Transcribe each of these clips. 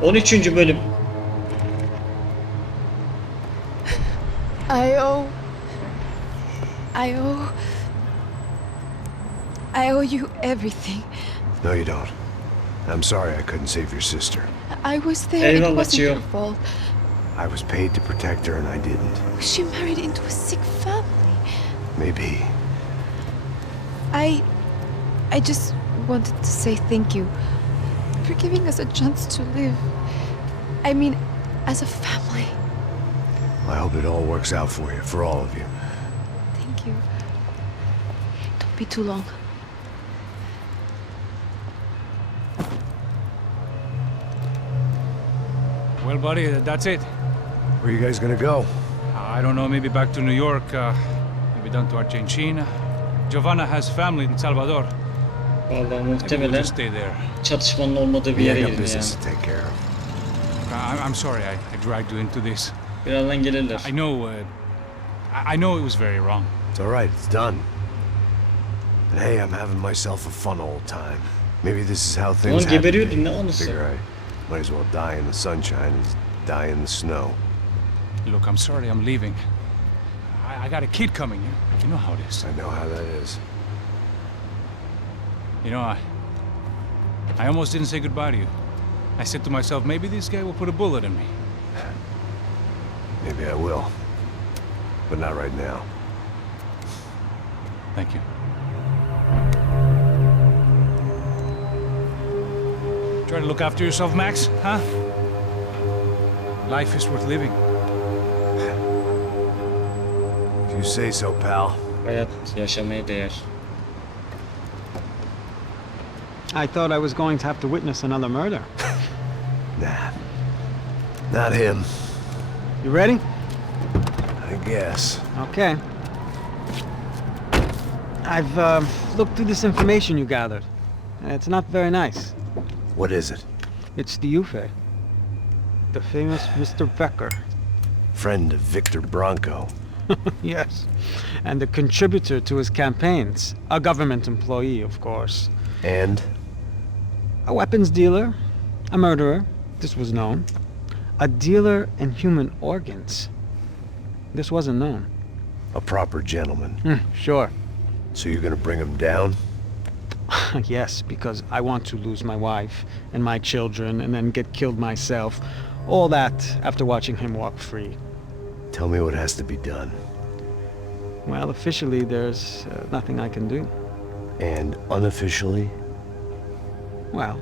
13. bölüm. I owe you everything. No, you don't. I'm sorry I couldn't save your sister. I was there. It wasn't your fault. I was paid to protect her and I didn't. She married into a sick family. Maybe. I just wanted to say thank you for giving us a chance to live. I mean, as a family. I hope it all works out for you, for all of you. Thank you. Don't be too long. Well, buddy, that's it. Where are you guys gonna go? I don't know, maybe back to New York, maybe down to Argentina. Giovanna has family in Salvador. Vallahi Maybe we'll muhtemelen just stay there. çatışmanın olmadığı bir Yeah, yere I got gidin business yani. to take care of. I'm sorry I dragged you into this. Birazdan gelirler. I know it was very wrong. It's alright, it's done. And hey, I'm having myself a fun old time. Maybe this is how things Ulan happen. geberiyordun, ne anısı? Figure I might as well die in the sunshine as die in the snow. Look, I'm sorry I'm leaving. I got a kid coming, you know how it is. I know how that is. You know, I almost didn't say goodbye to you. I said to myself, maybe this guy will put a bullet in me. Maybe I will. But not right now. Thank you. Try to look after yourself, Max, huh? Life is worth living. If you say so, pal. Hayat yaşamaya değer. I thought I was going to have to witness another murder. Nah. Not him. You ready? I guess. Okay. I've looked through this information you gathered. It's not very nice. What is it? It's the Ufe. The famous Mr. Becker. Friend of Victor Bronco. Yes. And a contributor to his campaigns. A government employee, of course. And? A weapons dealer. A murderer. This was known. A dealer in human organs. This wasn't known. A proper gentleman. Sure. So you're gonna bring him down? Yes, because I want to lose my wife and my children and then get killed myself. All that after watching him walk free. Tell me what has to be done. Well, officially there's nothing I can do. And unofficially? Well,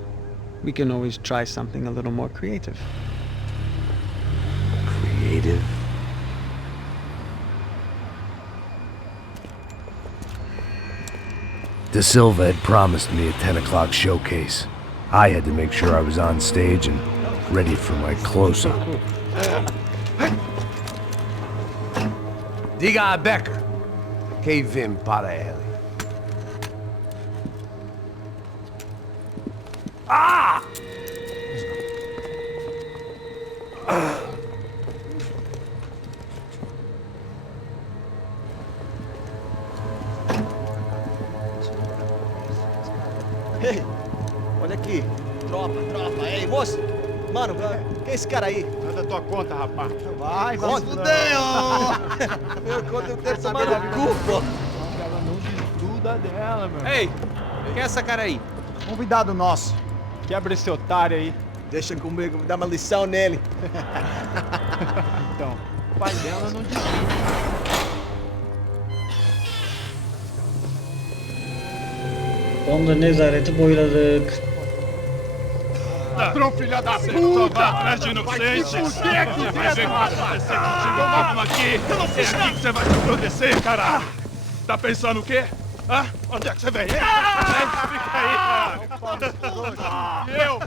we can always try something a little more creative. Creative? De Silva had promised me a 10 o'clock showcase. I had to make sure I was on stage and ready for my close-up. Diga a Becker. Que vim para ele. Ah! Ei, olha aqui. Tropa. Ei, moço. Mano, quem é esse cara aí? Manda tua conta, rapaz. Vai se fuder, ó. Meu conta, eu quero tomar no cu, pô. Ela não desgruda dela, meu. Ei, quem é essa cara aí? Convidado nosso. Quebra esse otário aí. Deixa comigo, me dá uma lição nele. Então, o pai dela não desgruda. Onda nezareti boyladık. Ladrão, filha da puta! Vai atrás de inocentes! Vai ver o que vai acontecer contigo mesmo aqui! É aqui que você vai se acontecer, cara! Tá pensando o quê? Hã? Onde é que você vem? Fica aí, cara! Eu? Se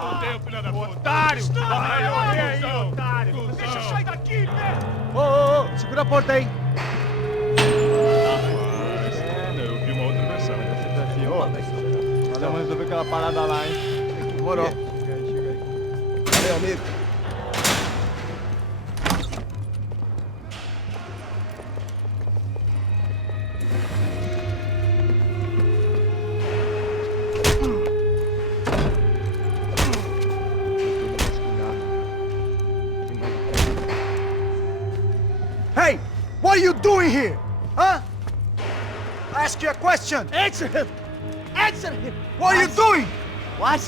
fodeu, filha da puta! Otário! Vai aí, otário! Deixa eu sair daqui, né? Ô, segura a porta aí. Eu vi uma outra versão. Nós vamos resolver aquela parada lá, hein? Demorou. Chega aí. Valeu, amigo. What are you doing here? Huh? I ask you a question. Answer him! Answer him! What are you doing? What?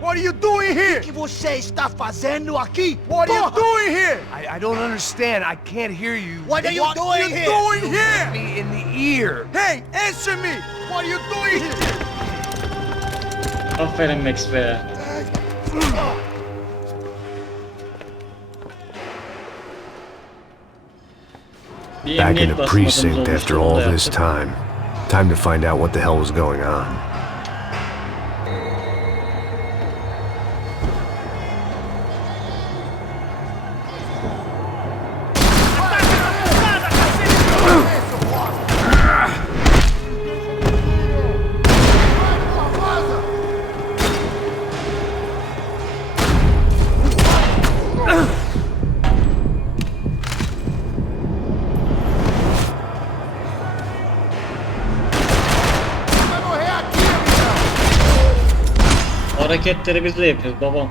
What are you doing here? O que você está fazendo aqui? What are you doing here? I don't understand. I can't hear you. What are you doing here? Doing here? Me in the ear. Hey, answer me! What are you doing here? Aferin Max be. Bir Back in emniyet a basmadığımız precinct olmuştu, after onu all da this yaptık. time. Time to find out what the hell was going on. Hareketleri biz de yapıyoruz babam.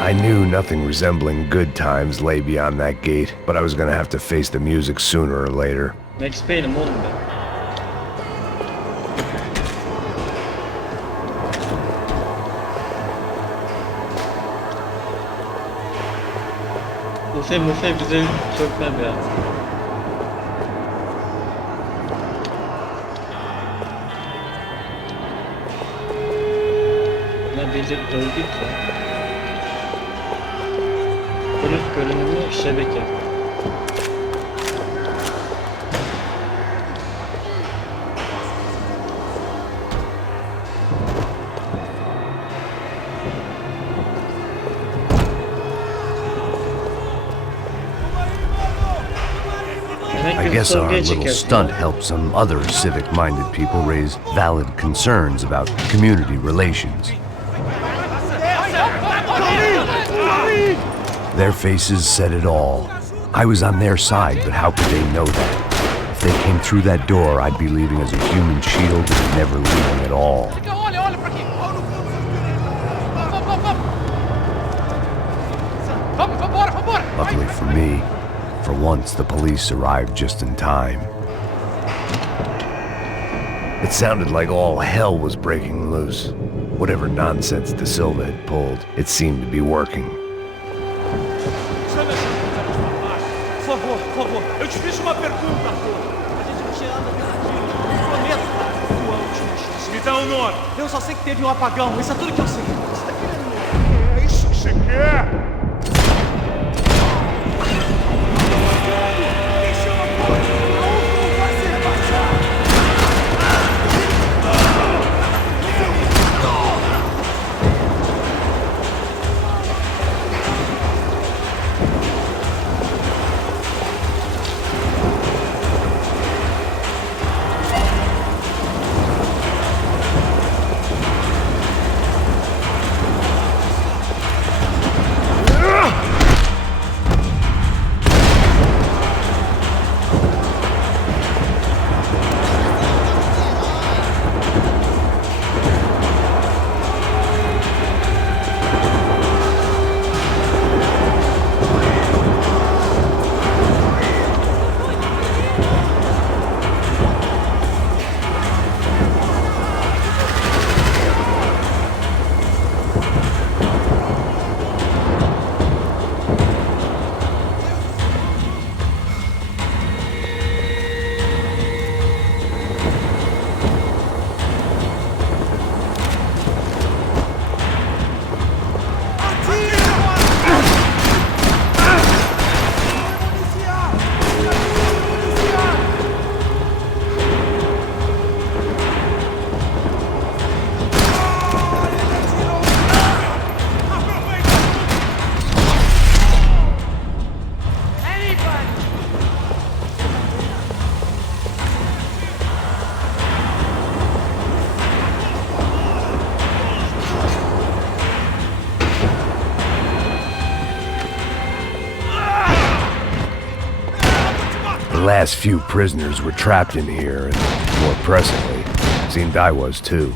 I knew nothing resembling good times lay beyond that gate, but I was gonna have to face the music sooner or later. Max Payne'im oğlum ben. Mufe bize çökmem ya. Buna bildik dövdük ya. Polis görünümlü şebeke. I guess our little stunt helped some other civic-minded people raise valid concerns about community relations. Their faces said it all. I was on their side, but how could they know that? If they came through that door, I'd be leaving as a human shield and never leaving at all. Luckily for me, for once the police arrived just in time. It sounded like all hell was breaking loose. Whatever nonsense De Silva had pulled, it seemed to be working. Por favor, eu te fiz uma pergunta, pô. A gente não tinha nada decidido. Prometo, tua última chance. Me dá um nome. Eu só sei que teve um apagão, isso é tudo que eu sei. Você tá querendo me... É isso que você quer? The last few prisoners were trapped in here, and more pressingly, it seemed I was too.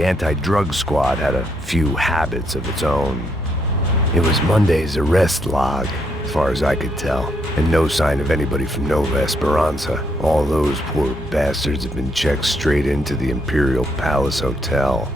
the anti-drug squad had a few habits of its own. It was Monday's arrest log, as far as I could tell, and no sign of anybody from Nova Esperanza. All those poor bastards have been checked straight into the Imperial Palace Hotel.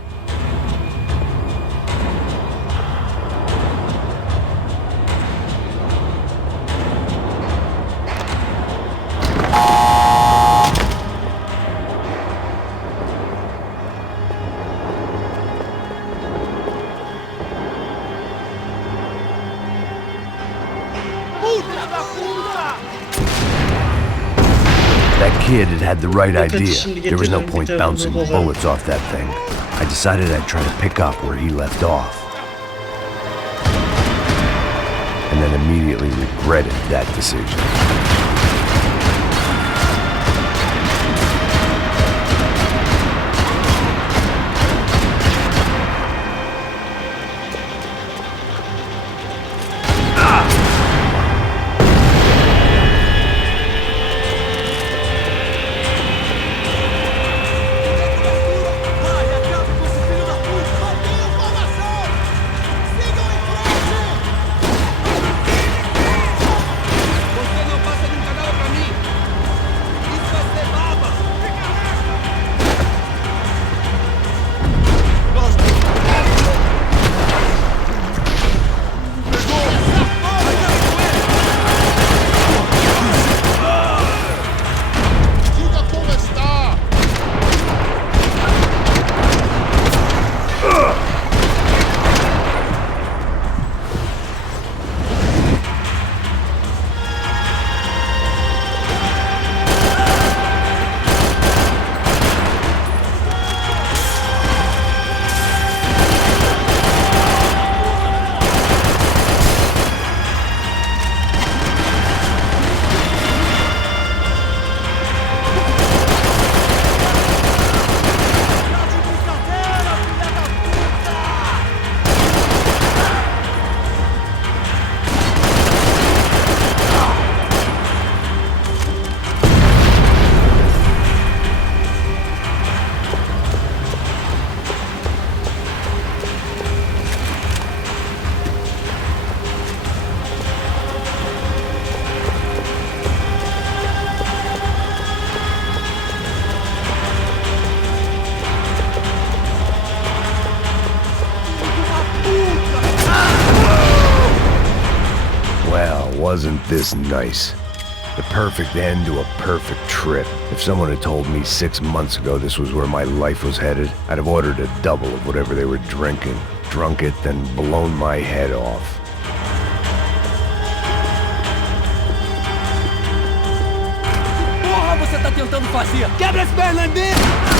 That kid had the right idea. There was no point bouncing bullets off that thing. I decided I'd try to pick up where he left off. And then immediately regretted that decision. Wasn't this nice? The perfect end to a perfect trip. If someone had told me 6 months ago this was where my life was headed, I'd have ordered a double of whatever they were drinking, drunk it, then blown my head off. Porra, você tá tentando fazer? Quebra esse Berlandeiro!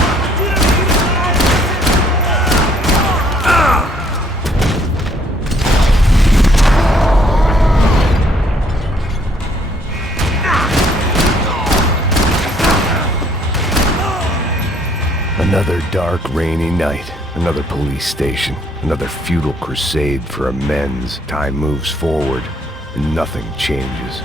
Another dark, rainy night. Another police station. Another futile crusade for amends. Time moves forward, and nothing changes.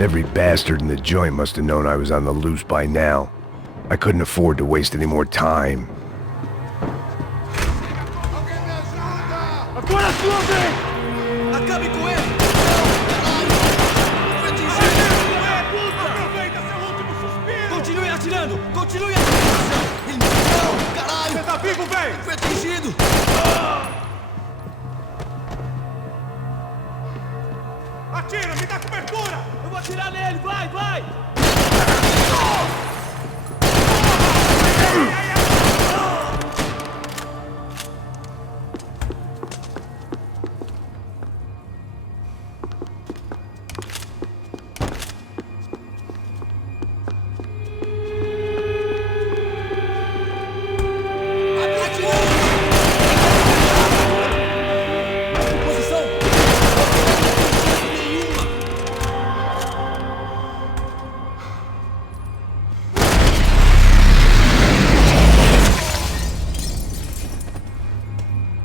Every bastard in the joint must have known I was on the loose by now. I couldn't afford to waste any more time. Agora a sua vez! Acabe com ele! Aproveita seu último suspiro! Continue atirando! Continue atirando! Ele não! Caralho! Você tá vivo, véi? Foi atingido! Atira, me dá cobertura! Eu vou atirar nele, vai, vai!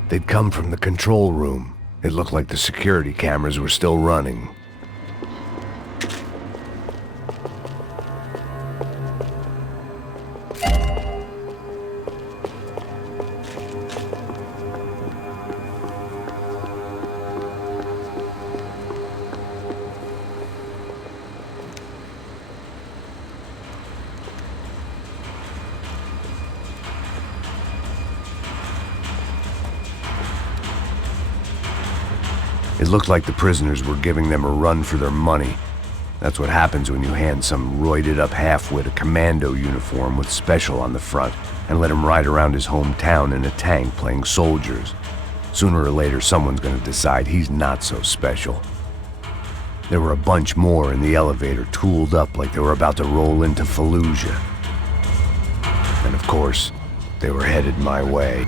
They'd come from the control room. It looked like the security cameras were still running. It looked like the prisoners were giving them a run for their money. That's what happens when you hand some roided-up halfwit a commando uniform with special on the front and let him ride around his hometown in a tank playing soldiers. Sooner or later, someone's gonna decide he's not so special. There were a bunch more in the elevator, tooled up like they were about to roll into Fallujah. And of course, they were headed my way.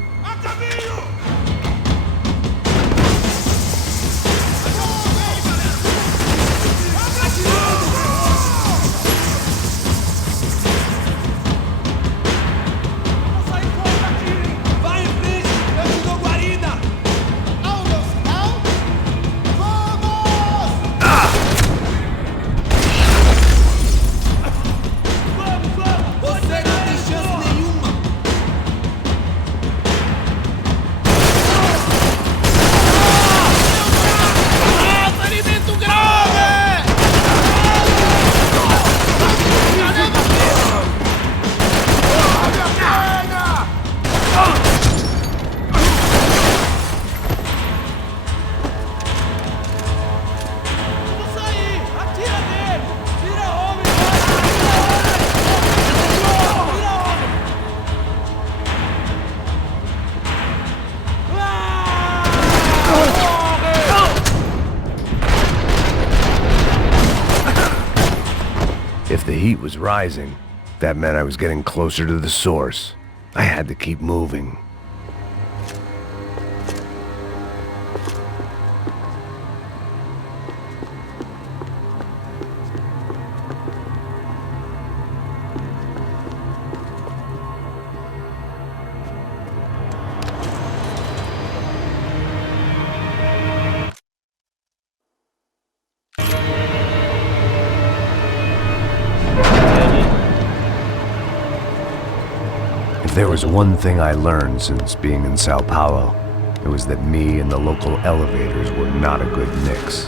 If the heat was rising, that meant I was getting closer to the source. I had to keep moving. If there was one thing I learned since being in Sao Paulo, it was that me and the local elevators were not a good mix.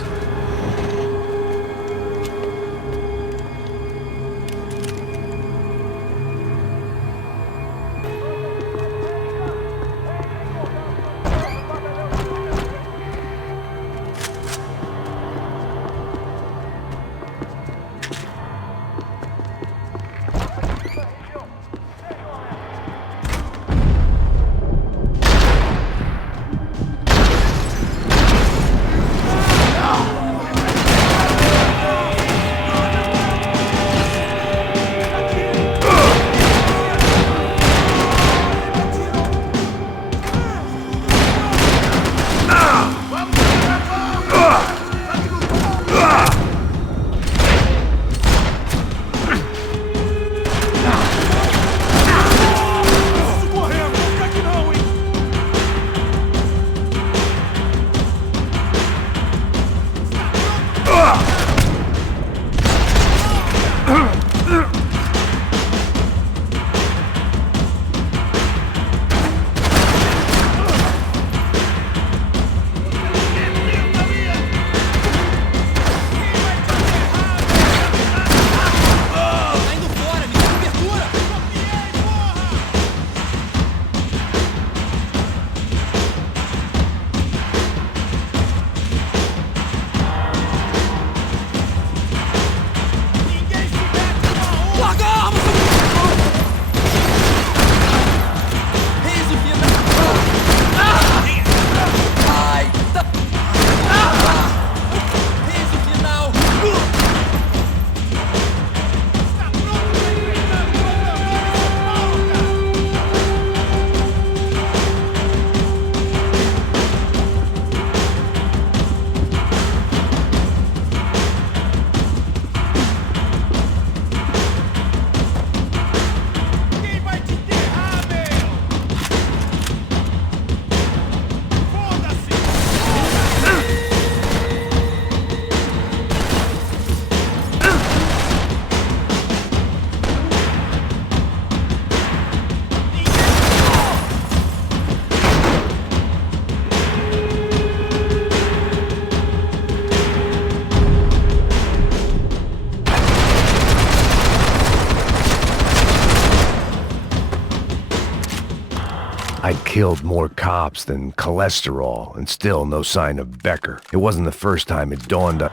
I'd killed more cops than cholesterol, and still no sign of Becker. It wasn't the first time it dawned on...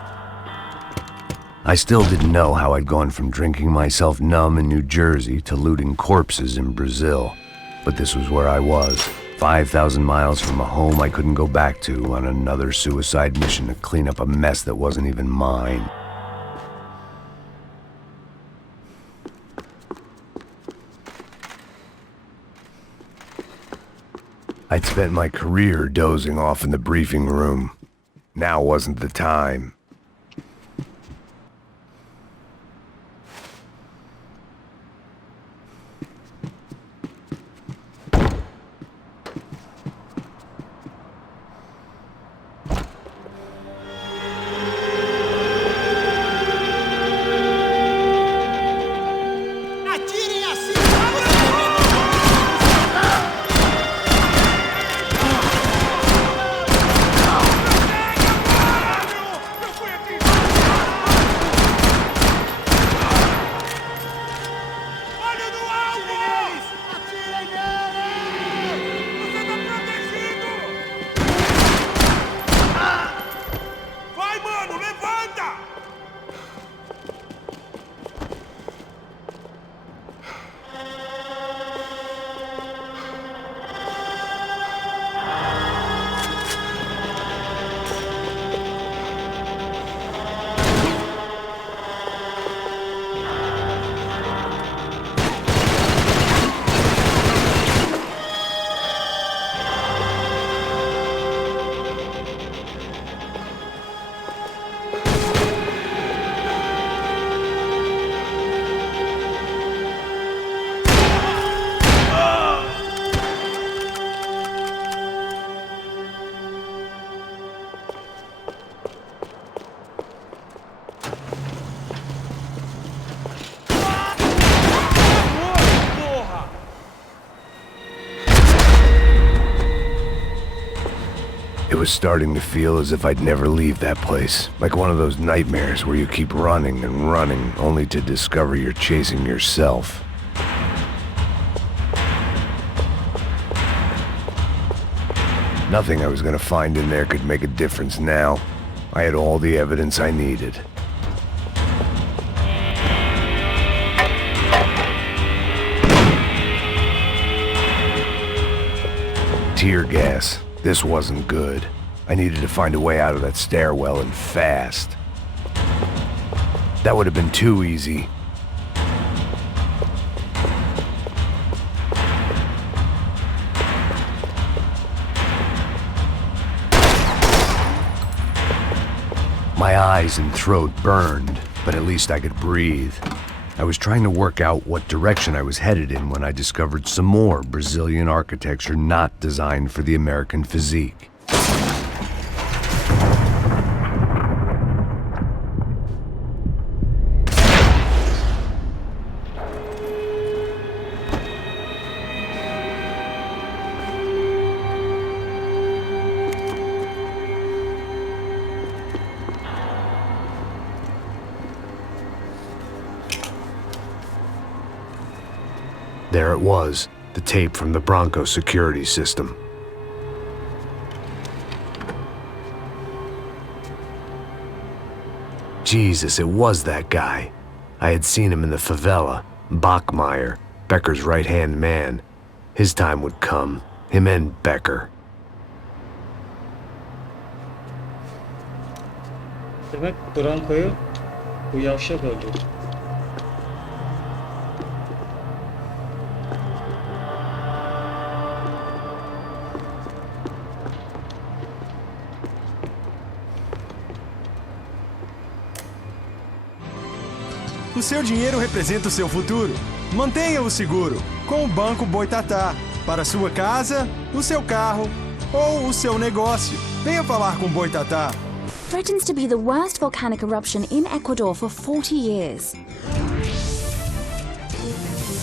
I still didn't know how I'd gone from drinking myself numb in New Jersey to looting corpses in Brazil. But this was where I was, 5,000 miles from a home I couldn't go back to, on another suicide mission to clean up a mess that wasn't even mine. I'd spent my career dozing off in the briefing room. Now wasn't the time. It was starting to feel as if I'd never leave that place, like one of those nightmares where you keep running and running, only to discover you're chasing yourself. Nothing I was gonna find in there could make a difference now. I had all the evidence I needed. Tear gas. This wasn't good. I needed to find a way out of that stairwell, and fast. That would have been too easy. My eyes and throat burned, but at least I could breathe. I was trying to work out what direction I was headed in when I discovered some more Brazilian architecture not designed for the American physique. There it was, the tape from the Bronco security system. Jesus, it was that guy. I had seen him in the favela, Bachmeyer, Becker's right-hand man. His time would come, him and Becker. Demek Bronco'yu bu yavşak öldürdü. O seu dinheiro representa o seu futuro. Mantenha-o seguro com o Banco Boitatá. Para a sua casa, o seu carro ou o seu negócio. Venha falar com Boitatá. Threatens to be the worst volcanic eruption in Ecuador for 40 years.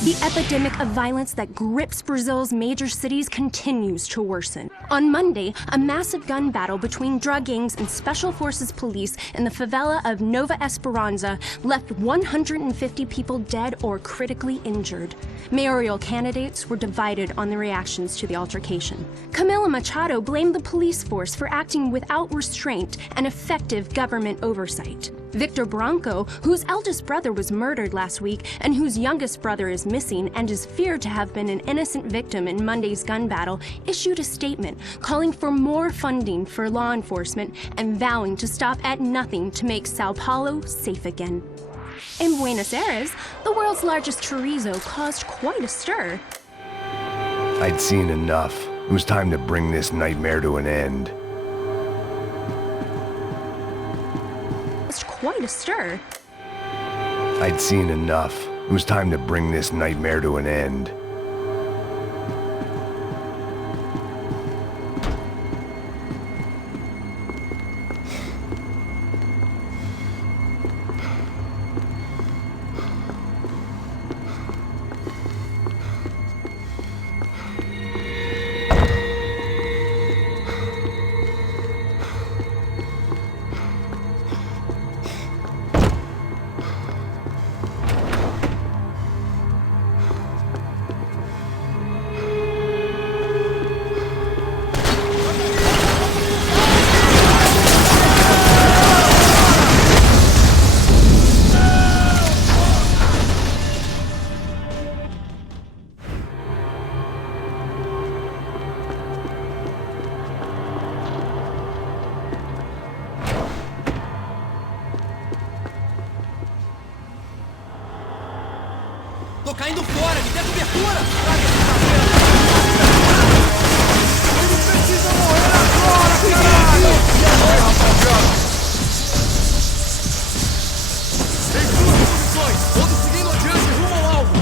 The epidemic of violence that grips Brazil's major cities continues to worsen. On Monday, a massive gun battle between drug gangs and special forces police in the favela of Nova Esperança left 150 people dead or critically injured. Mayoral candidates were divided on the reactions to the altercation. Camila Machado blamed the police force for acting without restraint and effective government oversight. Victor Branco, whose eldest brother was murdered last week and whose youngest brother is missing and is feared to have been an innocent victim in Monday's gun battle, issued a statement calling for more funding for law enforcement and vowing to stop at nothing to make Sao Paulo safe again. In Buenos Aires, the world's largest chorizo caused quite a stir. I'd seen enough. It was time to bring this nightmare to an end. Quite a stir. I'd seen enough. It was time to bring this nightmare to an end. Tô caindo fora, me dê cobertura! Eles precisam morrer agora, caralho! E aí, rapaziada? Tem duas posições, todos seguindo adiante rumo ao alvo.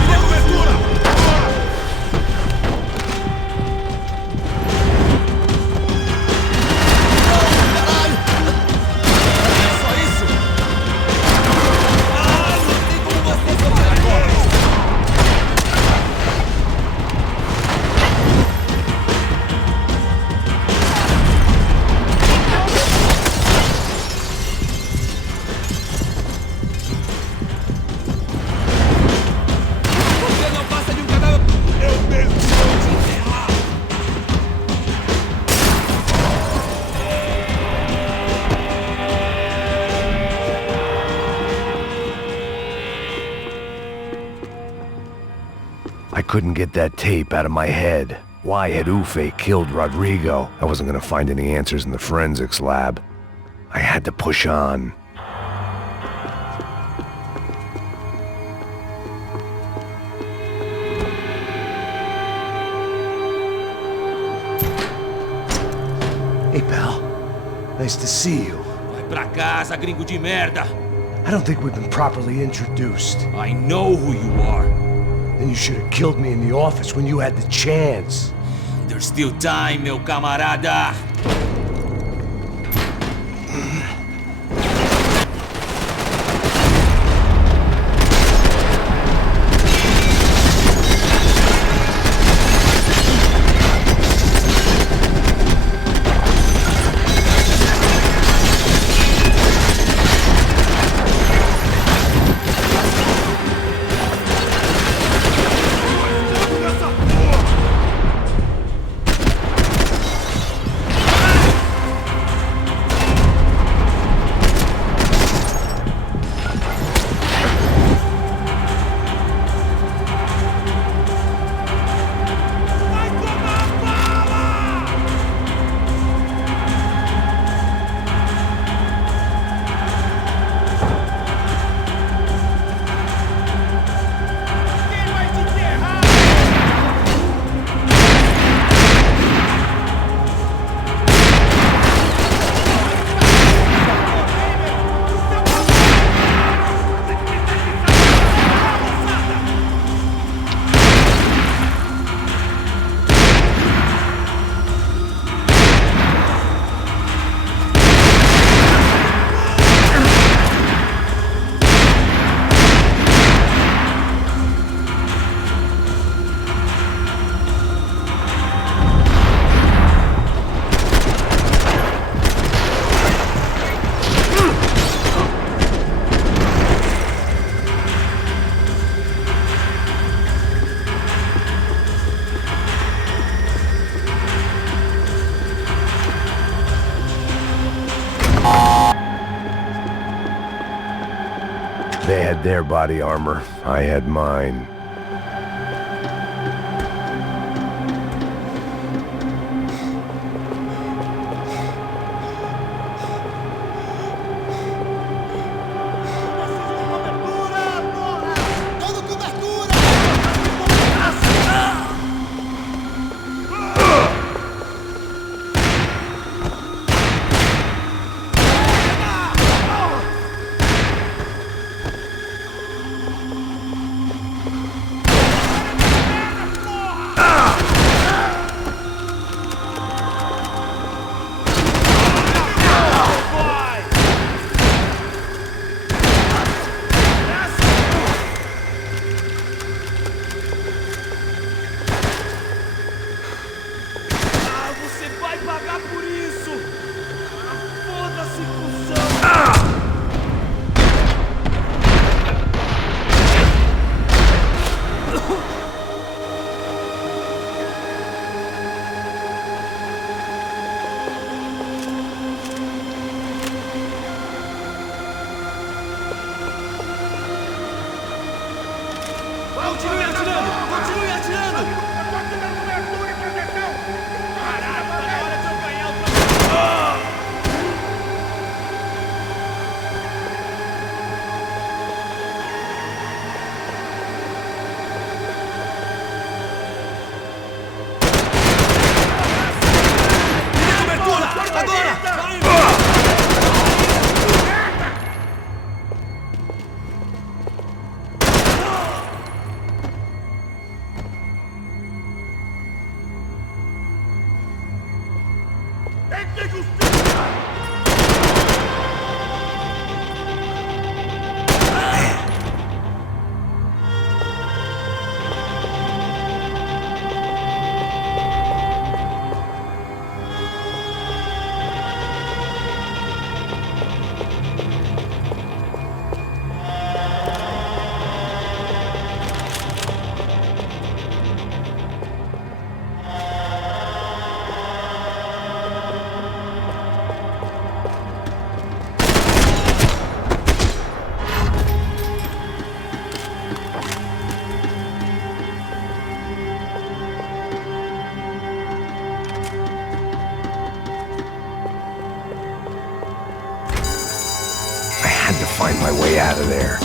Me dê cobertura! I couldn't get that tape out of my head. Why had Öfke killed Rodrigo? I wasn't gonna find any answers in the forensics lab. I had to push on. Hey, pal. Nice to see you. Vai pra casa, gringo de merda! I don't think we've been properly introduced. I know who you are. Then you should have killed me in the office when you had the chance. There's still time, meu camarada! They had their body armor. I had mine. Find my way out of there.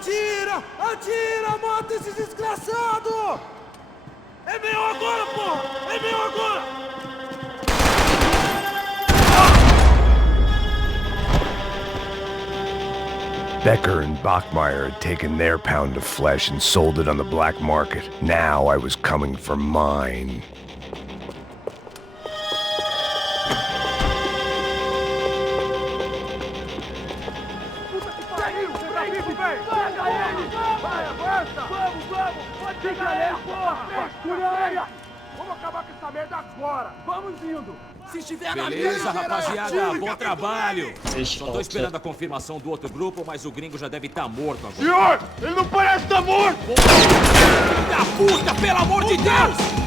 Atira! Atira! Mata esse desgraçado! É meu agora, porra! É meu agora! Becker and Bachmeyer had taken their pound of flesh and sold it on the black market. Now I was coming for mine. Vamos acabar com essa merda agora! Vamos indo! Se estiver na Beleza, rapaziada, bom trabalho! Só tô Alto. esperando a confirmação do outro grupo, mas o gringo já deve estar morto agora. Senhor, ele não parece estar morto! Filho da puta, pelo amor de Deus!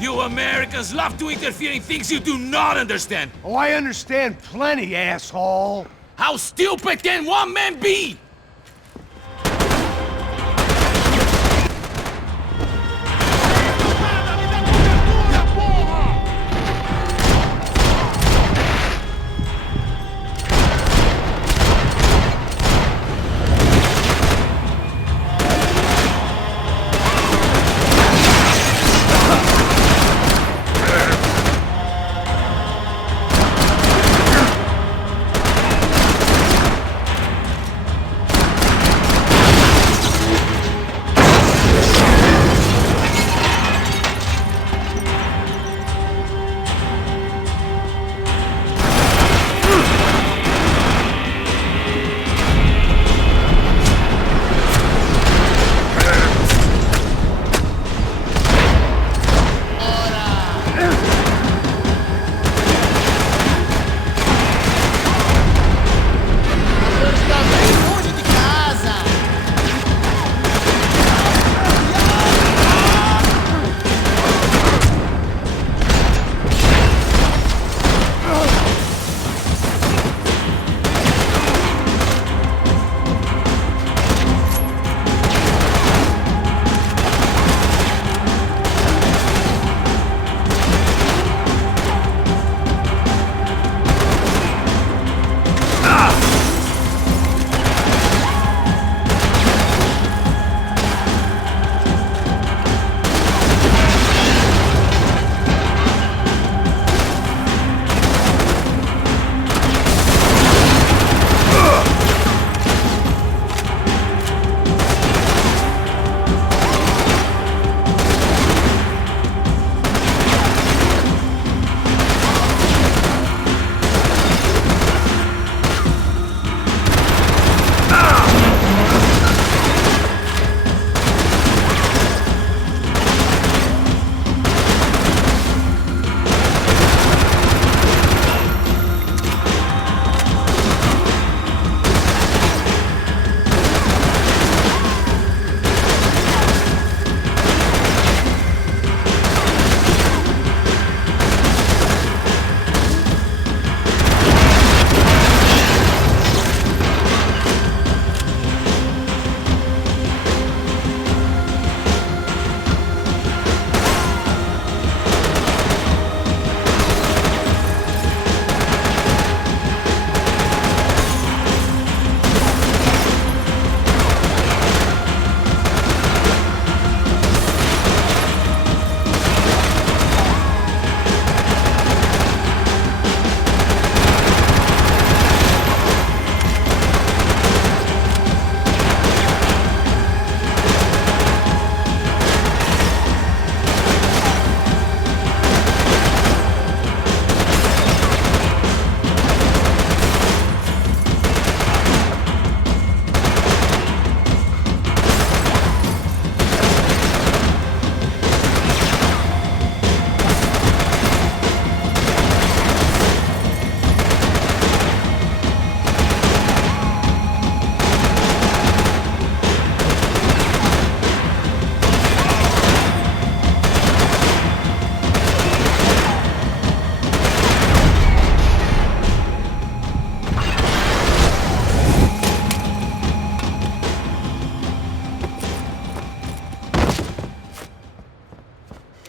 You Americans love to interfere in things you do not understand. Oh, I understand plenty, asshole. How stupid can one man be?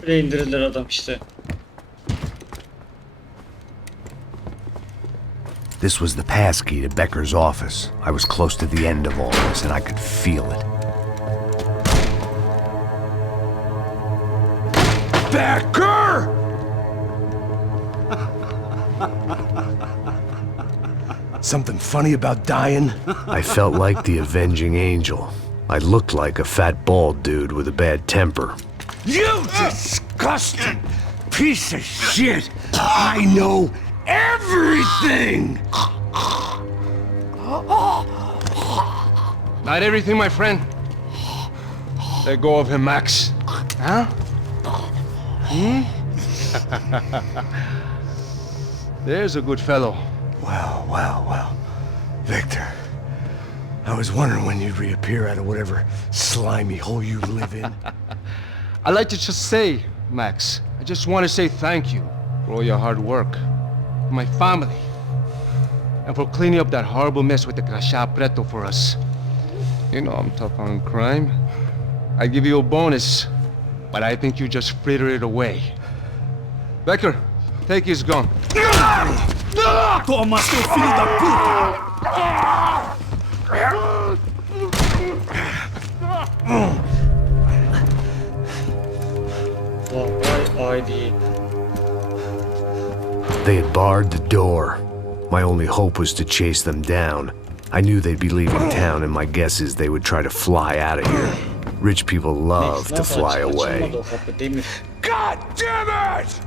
Öyle indirirler adam işte. This was the passkey to Becker's office. I was close to the end of all this, and I could feel it. Becker! Something funny about dying? I felt like the avenging angel. I looked like a fat bald dude with a bad temper. You disgusting piece of shit! I know everything! Not everything, my friend. Let go of him, Max. Huh? There's a good fellow. Well. Victor, I was wondering when you'd reappear out of whatever slimy hole you live in. I'd like to just say, Max, I just want to say thank you for all your hard work, for my family, and for cleaning up that horrible mess with the crachá preto for us. You know I'm tough on crime. I give you a bonus, but I think you just fritter it away. Becker, take his gun. Toma, seu filho da puta! ID. They had barred the door. My only hope was to chase them down. I knew they'd be leaving town, and my guess is they would try to fly out of here. Rich people love to fly away. God damn it!